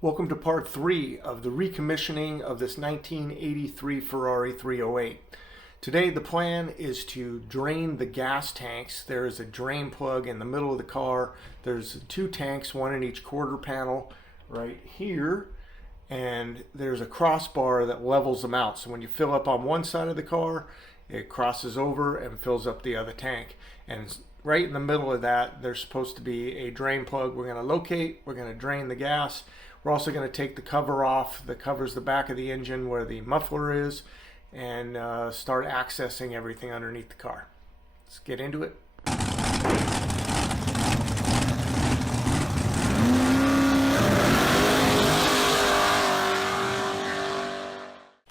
Welcome to part 3 of the recommissioning of this 1983 Ferrari 308. Today the plan is to drain the gas tanks. There is a drain plug in the middle of the car. There's 2 tanks, one in each quarter panel right here. And there's a crossbar that levels them out. So when you fill up on one side of the car, it crosses over and fills up the other tank. And right in the middle of that, there's supposed to be a drain plug we're going to locate. We're going to drain the gas. We're also going to take the cover off that covers the back of the engine where the muffler is and start accessing everything underneath the car. Let's get into it.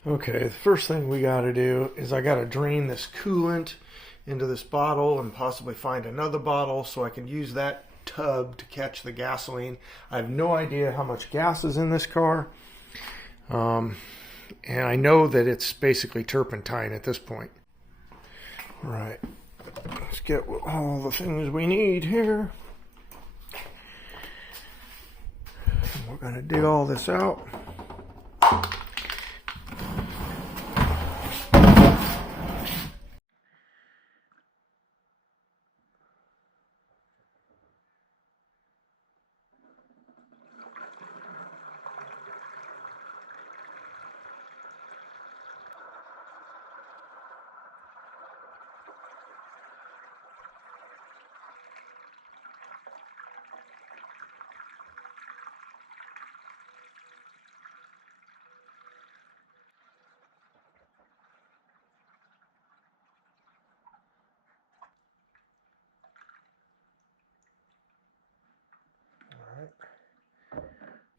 Okay, the first thing we got to do is I got to drain this coolant into this bottle and possibly find another bottle so I can use that tub to catch the gasoline. I have no idea how much gas is in this car, and I know that it's basically turpentine at this point. All right, let's get all the things we need here. We're going to dig all this out.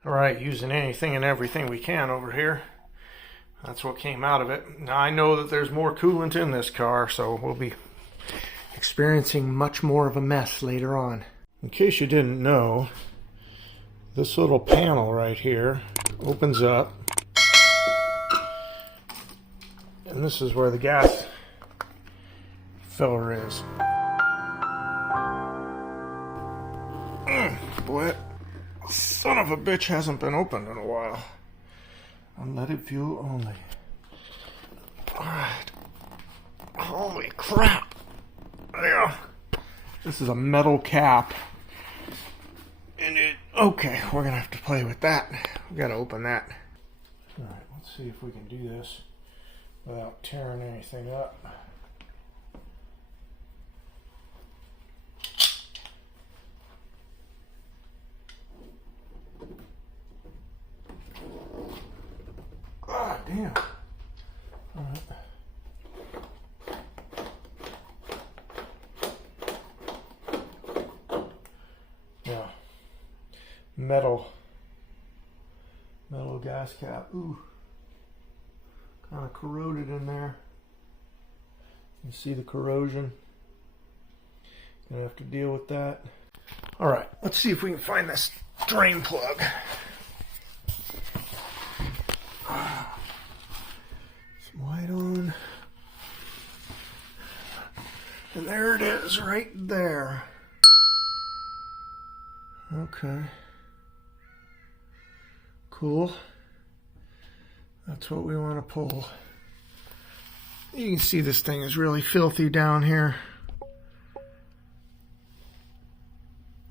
All right, using anything and everything we can over here. That's what came out of it. Now I know that there's more coolant in this car, so we'll be experiencing much more of a mess later on. In case you didn't know, this little panel right here opens up, and this is where the gas filler is. Boy, son of a bitch hasn't been opened in a while. Unleaded fuel only. Alright. Holy crap. Yeah. This is a metal cap. And okay, we're gonna have to play with that. We gotta open that. Alright, let's see if we can do this without tearing anything up. Damn. All right. Yeah. Metal gas cap. Ooh. Kind of corroded in there. You see the corrosion. Gonna have to deal with that. All right. Let's see if we can find this drain plug. Light on, and there it is right there. Okay, cool. That's what we want to pull. You can see this thing is really filthy down here.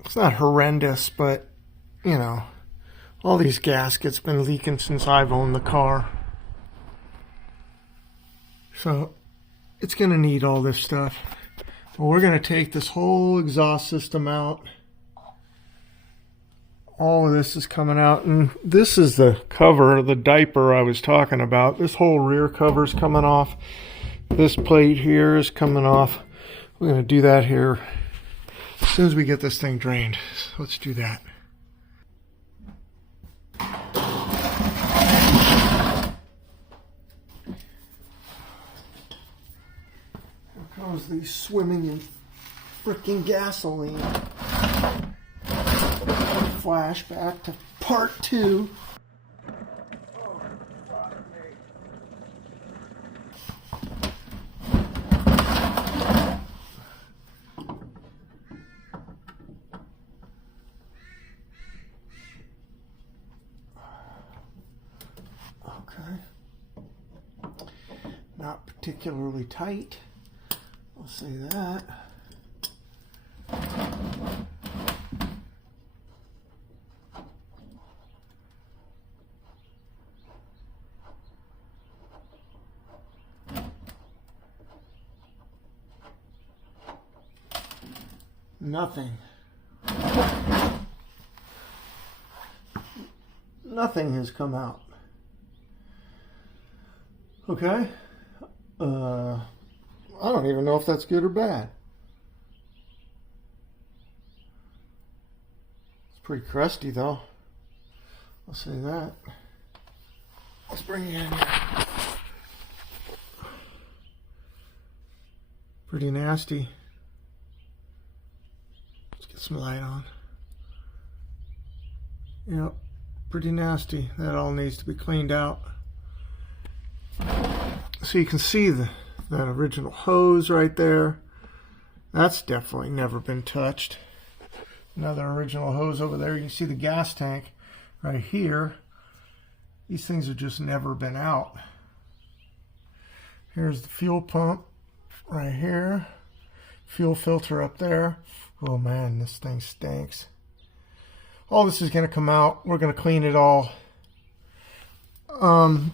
It's not horrendous, but you know, all these gaskets been leaking since I've owned the car. So it's going to need all this stuff. But we're going to take this whole exhaust system out. All of this is coming out. And this is the cover, the diaper I was talking about. This whole rear cover is coming off. This plate here is coming off. We're going to do that here as soon as we get this thing drained. So let's do that. These swimming in freaking gasoline. Flashback to part 2. not particularly tight. I'll say that. Nothing. Nothing has come out. Okay. I don't even know if that's good or bad. It's pretty crusty though. I'll say that. Let's bring it in here. Pretty nasty. Let's get some light on. Yep, pretty nasty. That all needs to be cleaned out. So you can see that original hose right there. That's definitely never been touched. Another original hose over there. You can see the gas tank right here. These things have just never been out. Here's the fuel pump right here. Fuel filter up there. Oh man, this thing stinks. All this is going to come out. We're going to clean it all.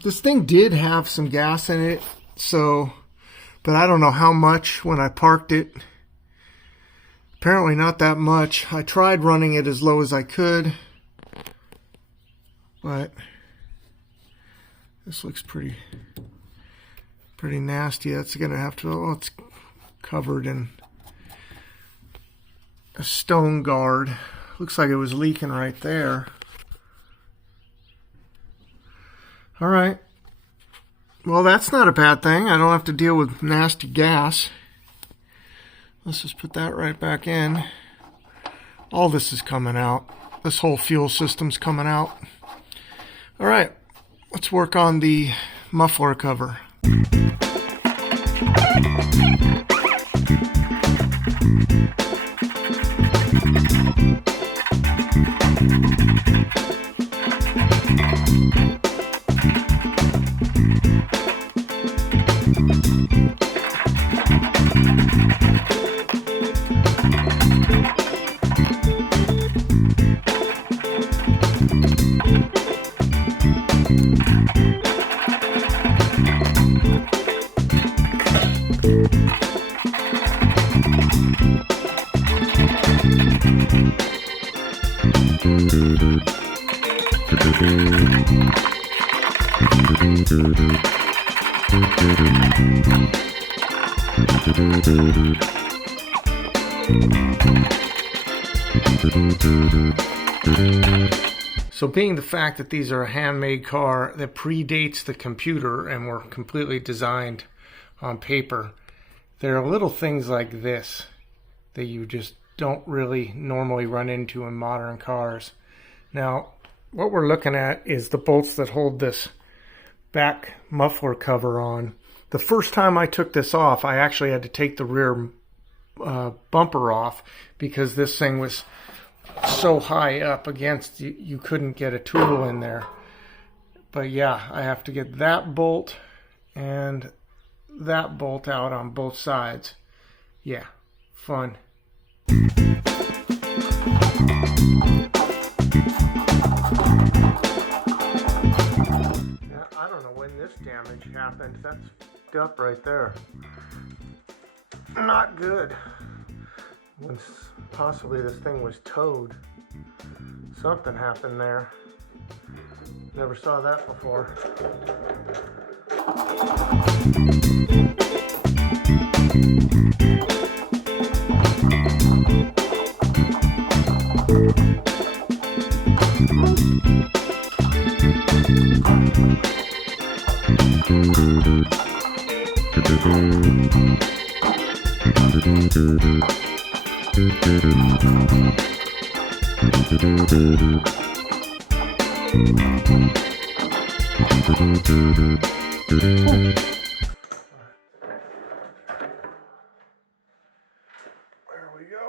This thing did have some gas in it, but I don't know how much when I parked it. Apparently not that much. I tried running it as low as I could, but this looks pretty nasty. That's going to have to, oh, it's covered in a stone guard. Looks like it was leaking right there. All right. Well, that's not a bad thing. I don't have to deal with nasty gas. Let's just put that right back in. All this is coming out. This whole fuel system's coming out. All right. Let's work on the muffler cover. So being the fact that these are a handmade car that predates the computer and were completely designed on paper, there are little things like this that you just don't really normally run into in modern cars. Now, what we're looking at is the bolts that hold this back muffler cover on. The first time I took this off, I actually had to take the rear bumper off because this thing was so high up against you couldn't get a tool in there. But yeah, I have to get that bolt and that bolt out on both sides. Yeah, fun. I don't know when this damage happened. That's fucked up right there. Not good. When possibly this thing was towed. Something happened there. Never saw that before. There we go.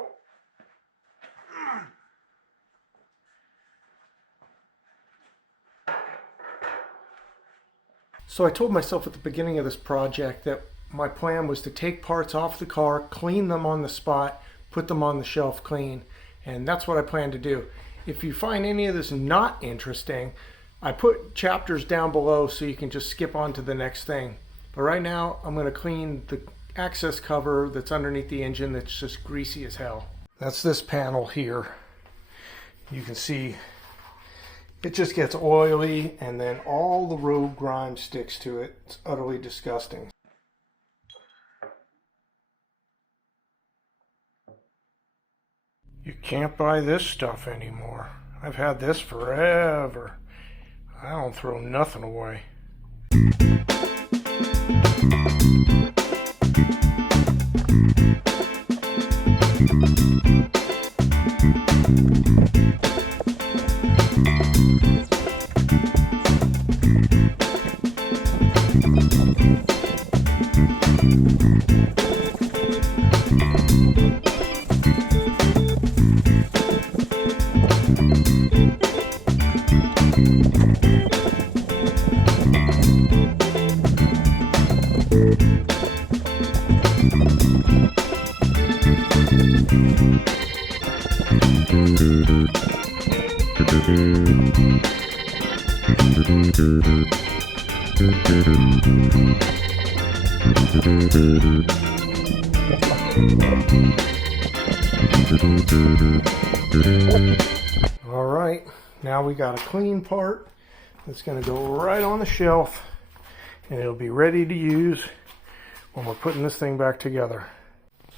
So I told myself at the beginning of this project that my plan was to take parts off the car, clean them on the spot, put them on the shelf clean, and that's what I plan to do. If you find any of this not interesting, I put chapters down below so you can just skip on to the next thing. But right now, I'm going to clean the access cover that's underneath the engine that's just greasy as hell. That's this panel here. You can see it just gets oily and then all the road grime sticks to it. It's utterly disgusting. You can't buy this stuff anymore. I've had this forever. I don't throw nothing away. All right, now we got a clean part that's going to go right on the shelf, and it'll be ready to use when we're putting this thing back together.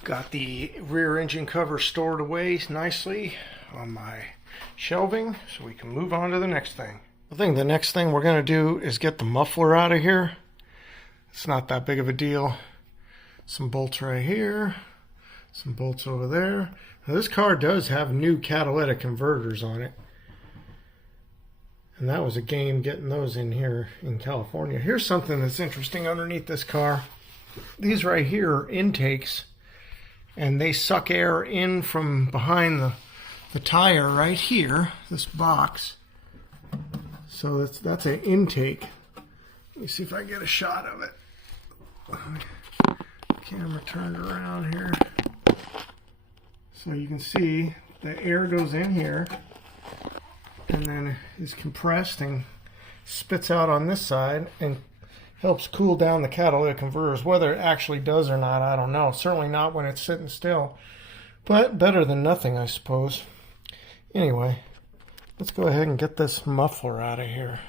Got the rear engine cover stored away nicely on my shelving, so we can move on to the next thing. I think the next thing we're going to do is get the muffler out of here. It's not that big of a deal. Some bolts right here, some bolts over there. Now, this car does have new catalytic converters on it, and that was a game getting those in here in California. Here's something that's interesting underneath this car. These right here are intakes, and they suck air in from behind the tire right here, this box. So that's an intake. Let me see if I get a shot of it. Camera turned around here. So you can see the air goes in here and then is compressed and spits out on this side and helps cool down the catalytic converters. Whether it actually does or not, I don't know. Certainly not when it's sitting still, but better than nothing, I suppose. Anyway, let's go ahead and get this muffler out of here.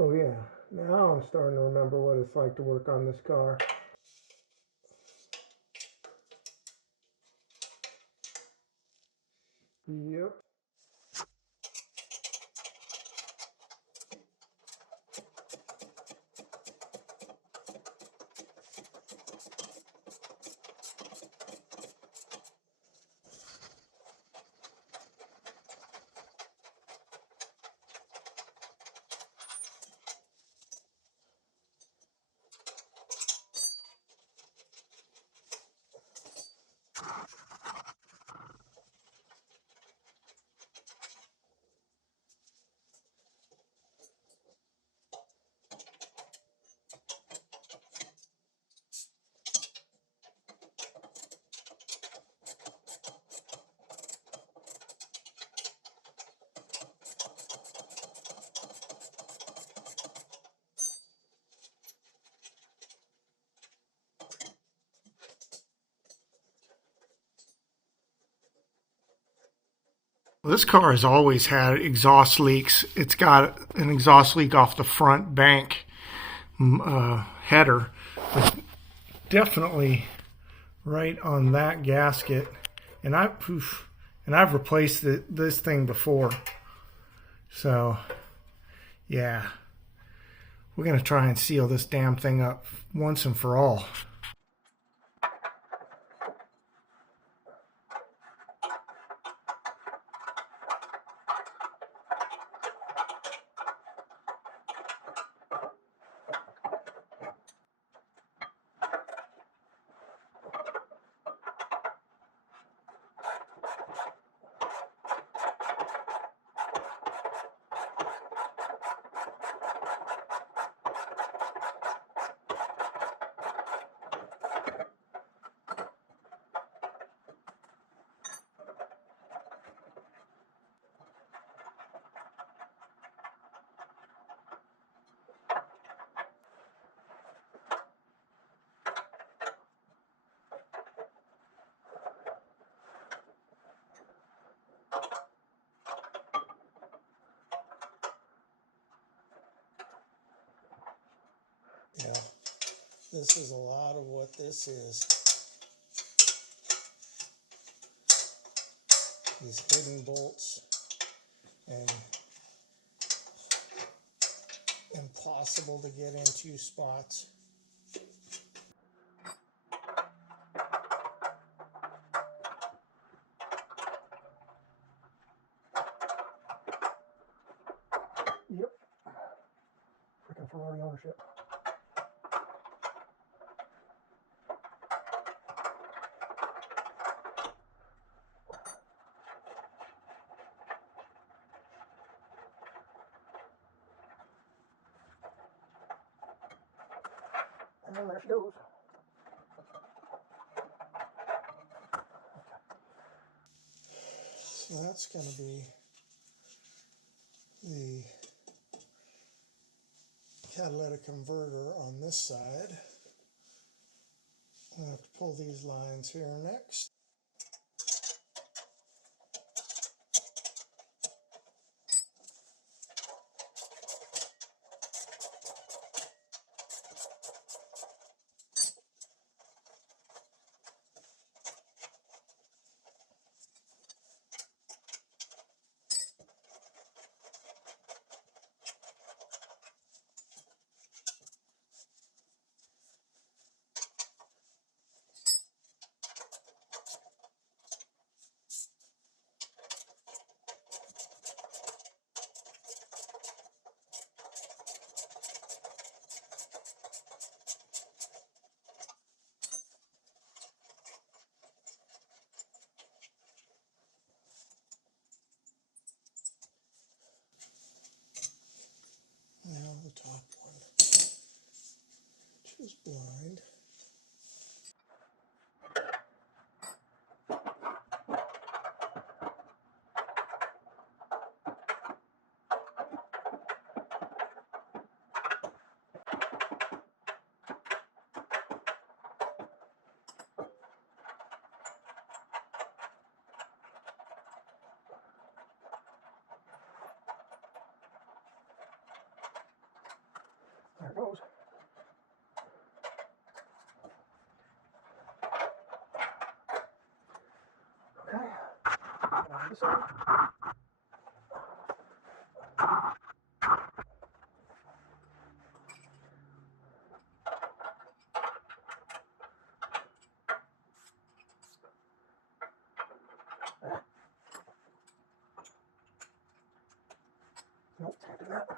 Oh yeah, now I'm starting to remember what it's like to work on this car. Yep. Well, this car has always had exhaust leaks. It's got an exhaust leak off the front bank header. It's definitely right on that gasket. And I've replaced this thing before. So, yeah. We're going to try and seal this damn thing up once and for all. Yeah, this is a lot of what this is. These hidden bolts and impossible to get in two spots. Yep. Freaking Ferrari ownership. And there she goes. So that's going to be the catalytic converter on this side. I have to pull these lines here next. Now the top one, which is blind. There it goes. Okay. On this side. Nope, can't do that.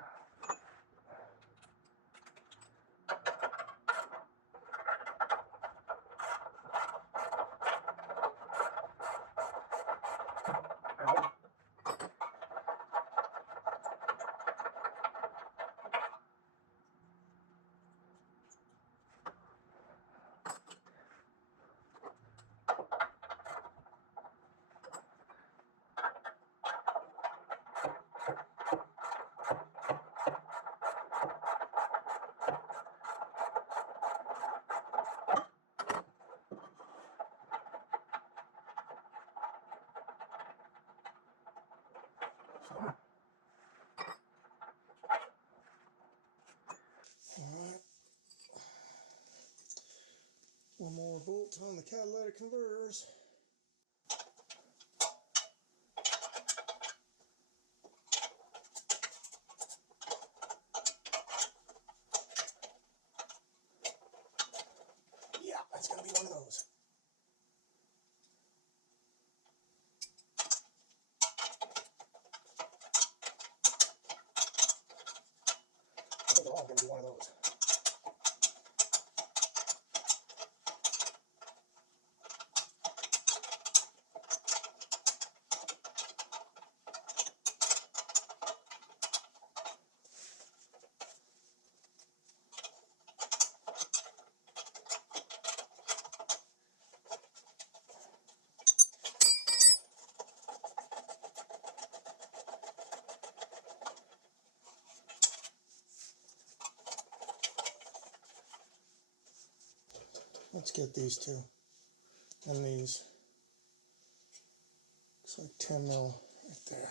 Ow. Alright. One more bolt on the catalytic converters. all going to be one of those. Let's get these two and these. Looks like 10 mil right there.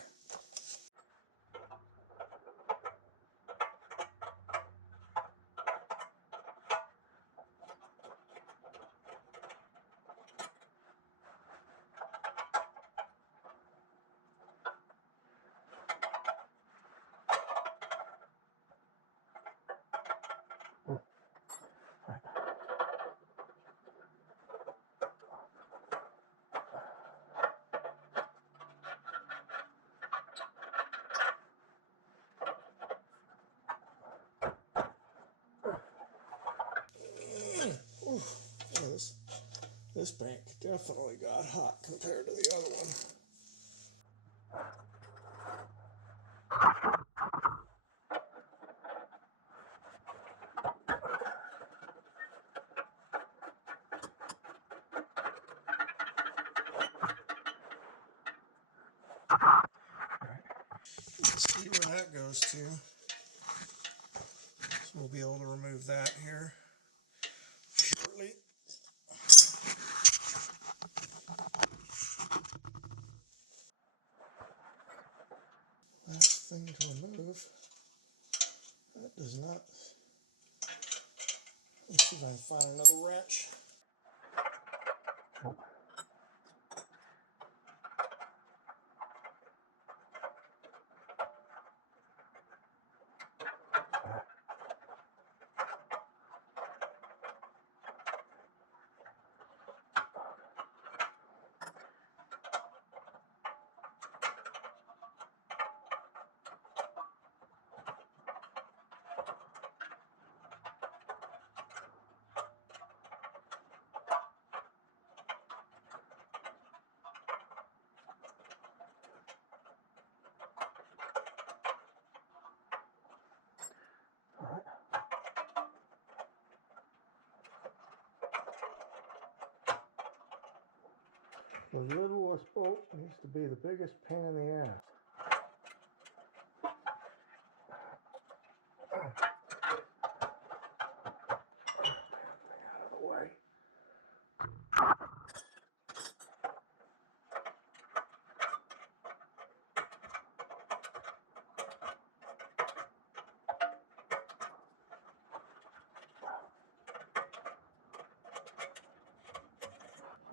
Ooh, yeah, this bank definitely got hot compared to the other one. Let's see where that goes to. So we'll be able to remove that here shortly. Last thing to remove. That does not. Let's see if I can find another wrench. The littlest bolt needs to be the biggest pain in the ass. Out of the way.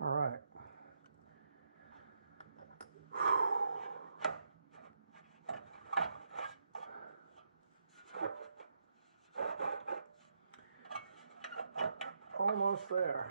All right. Almost there.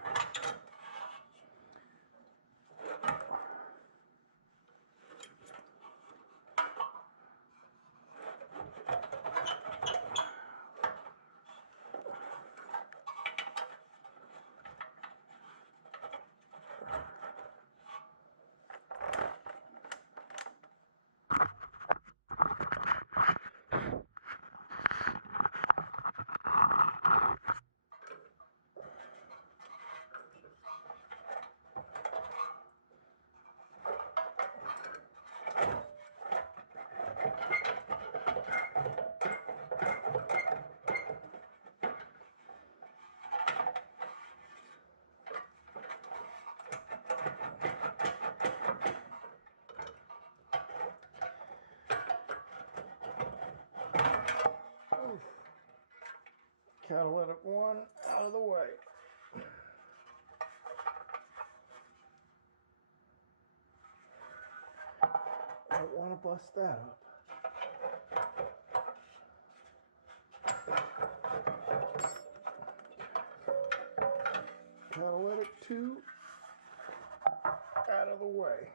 Catalytic one out of the way. Don't want to bust that up. Catalytic 2 out of the way.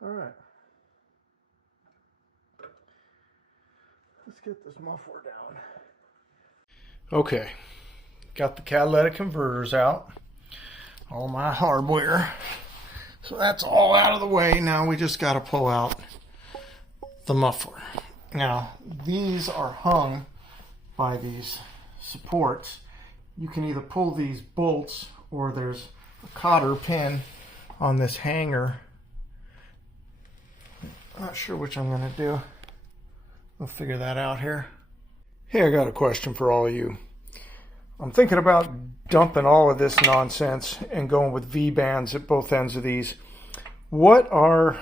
All right. Let's get this muffler down. Okay, got the catalytic converters out, all my hardware. So that's all out of the way. Now we just got to pull out the muffler. Now, these are hung by these supports. You can either pull these bolts or there's a cotter pin on this hanger. I'm not sure which I'm going to do. We'll figure that out here. Hey, I got a question for all of you. I'm thinking about dumping all of this nonsense and going with V-bands at both ends of these. What are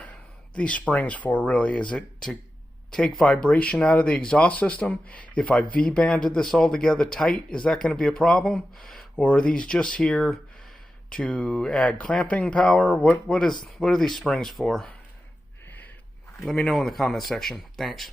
these springs for, really? Is it to take vibration out of the exhaust system? If I V-banded this all together tight, is that going to be a problem? Or are these just here to add clamping power? What are these springs for? Let me know in the comment section. Thanks.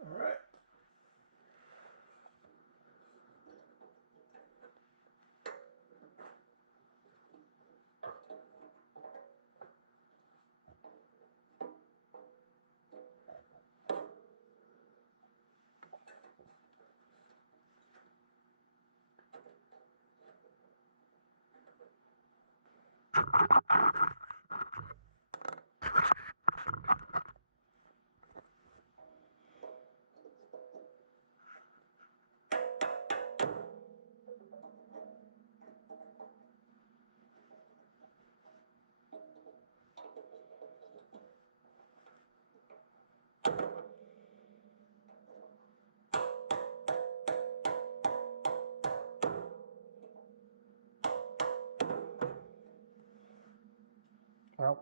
All right. Out.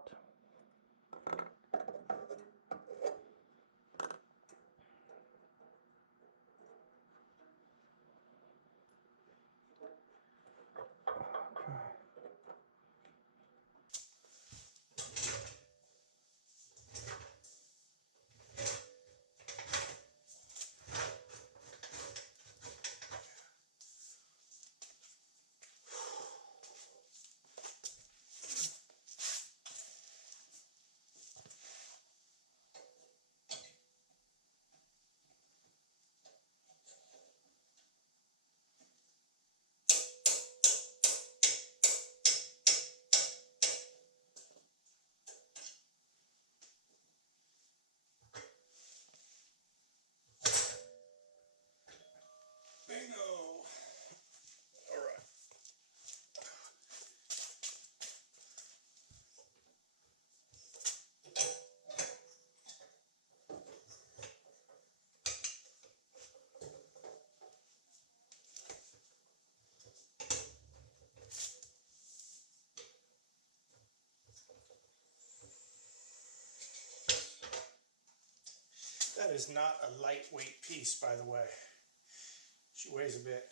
That is not a lightweight piece, by the way. She weighs a bit.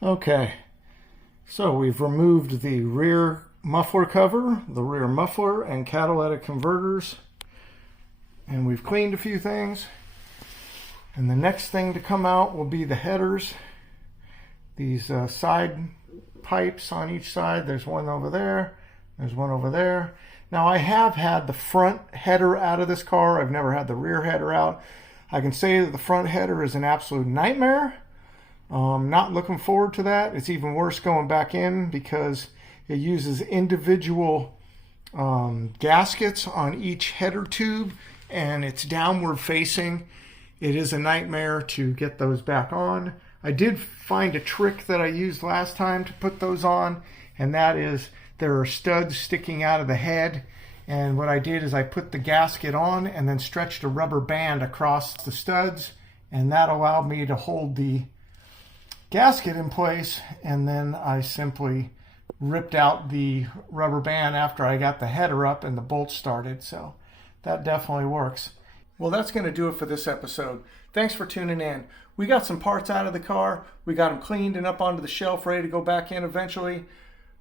Okay, so we've removed the rear muffler cover, the rear muffler and catalytic converters, and we've cleaned a few things. And the next thing to come out will be the headers. These side pipes on each side. There's one over there, there's one over there. Now I have had the front header out of this car. I've never had the rear header out. I can say that the front header is an absolute nightmare. Not looking forward to that. It's even worse going back in because it uses individual gaskets on each header tube, and it's downward facing. It is a nightmare to get those back on. I did find a trick that I used last time to put those on, and that is there are studs sticking out of the head, and what I did is I put the gasket on and then stretched a rubber band across the studs, and that allowed me to hold the gasket in place, and then I simply ripped out the rubber band after I got the header up and the bolts started. So that definitely works. Well, that's going to do it for this episode. Thanks for tuning in. We got some parts out of the car. We got them cleaned and up onto the shelf, ready to go back in eventually.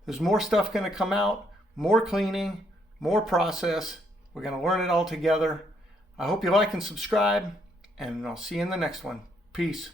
There's more stuff going to come out, more cleaning, more process. We're going to learn it all together. I hope you like and subscribe, and I'll see you in the next one. Peace.